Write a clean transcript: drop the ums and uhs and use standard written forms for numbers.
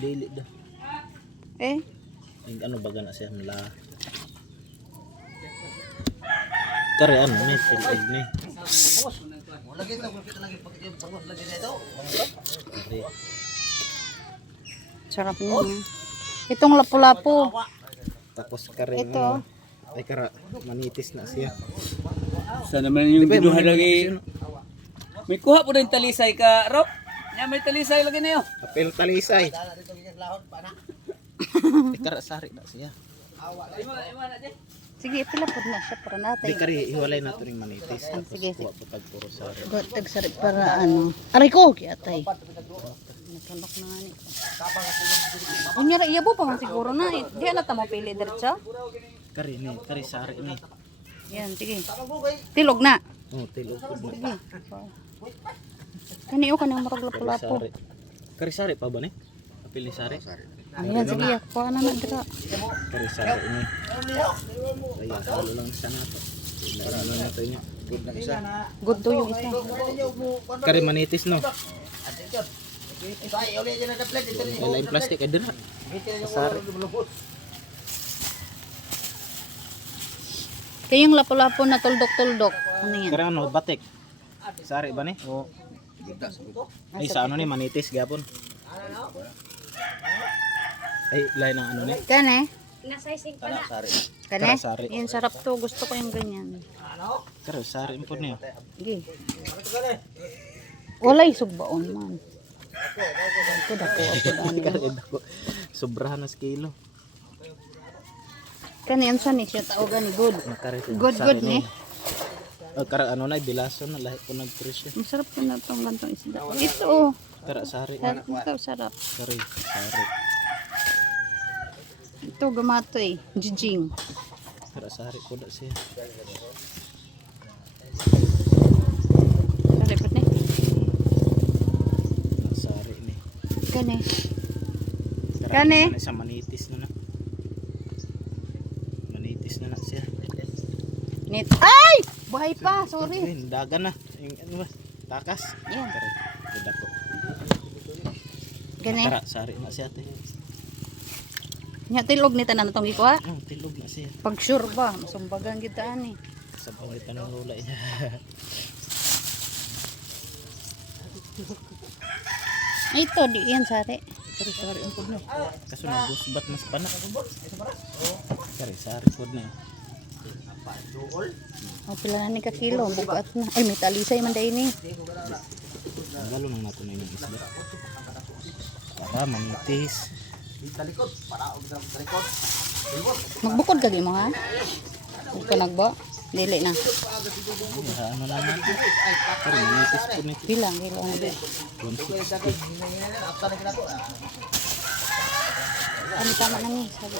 Dili dah. Eh? Ano baga na siya mala. Kare ano ni silog ni. Lagi na kita lagi pakai bagus lagi dito. Kare. Sarap niya. Itong lapu-lapu. Tapos kare Ito. ay kara manitis na siya. Sa naman yung giduha lagi. May kuha po din talisay ka, Rob. Nya may talisay lagi na yo. Apel talisay. Dito gigit lahon pa na. Ay kara sari na siya. Ima na di. Sige, pilapod na siya para Di natin. kari hiwalay na to ning manitis. Ah, Tapos sige, kuha po tag puro sari. Tagsarap para ano. Aray ko, kiyatay. Nakanok na nga ni ko. Kunyara, iyabo pa man siguro na. Di na tamo pili diretso. Kari sari ni. Yan, sige. Tilog na. Oh, tilog po na. Sige. Kani o kanang marag Kari lapu-lapu. sari. Kari sari pa ba ni? Apel ni sari. Ayan, sige. Kuha na na dira. Kari sari ni. Kaya halo lang siya nato. Halo na to niya. Good na isa. Good do yung isa. Kari manitis no. Ay, uli dyan na plate dito. Ay lain plastic ay dira. Sari. Kayong lapu-lapu na tuldok-tuldok. Ano yan? Kari ano batik. Sari ba ni? O ay sa ano ni manitis gapon. Ay lain ang ano ni. Kane? Kara sari. Kane? Kara sari. Yan, sarap to. Gusto ko yung ganyan. Kara sari po niya. Sige. Walay sugbaon man. Ito dako ako Kari dani. dako. Sobrahan na sa kilo. Kani yan siya ni siya tao gani. Good. Makari Good ni. Kara ano na bilaso na lahi po nagpresyo. Masarap po na itong gantong isda. Ito oh. Kara sari. Ito sarap. Kari sari. Ito gamatoy. Jijing. Kara sari po na siya. Sarap ni. Sari ni. Kani. Kara Kani? ano na siya manitis na na. Manitis na na siya. Nit. Ay! Buhay pa. Sorry. Ayun, dagan na. Yung ano ba? Takas. Yan. Kari. Dako. Kani. Kara sari na siya te. Nya tilog ni tanan tong gikuha. Tilog na siya. Pag sure ba, masumbagan kita ani. Sa pangitan ng lula niya. Ito di yan sari. Kari sari ang pod na. Kaso nagusbat mas panak. Kari sari pod na. O pila na ni ka kilo, bugat na. Ay may talisay man dai ni. Lalo nang nato na yung isda. Para manitis. Magbukod kagi mo ha? Ug ka nagbo? Dili na. Ay, ano lang natin. Kari manitis pod na. Bilang kilo na di. 160. Ano tama na ni? Sabi.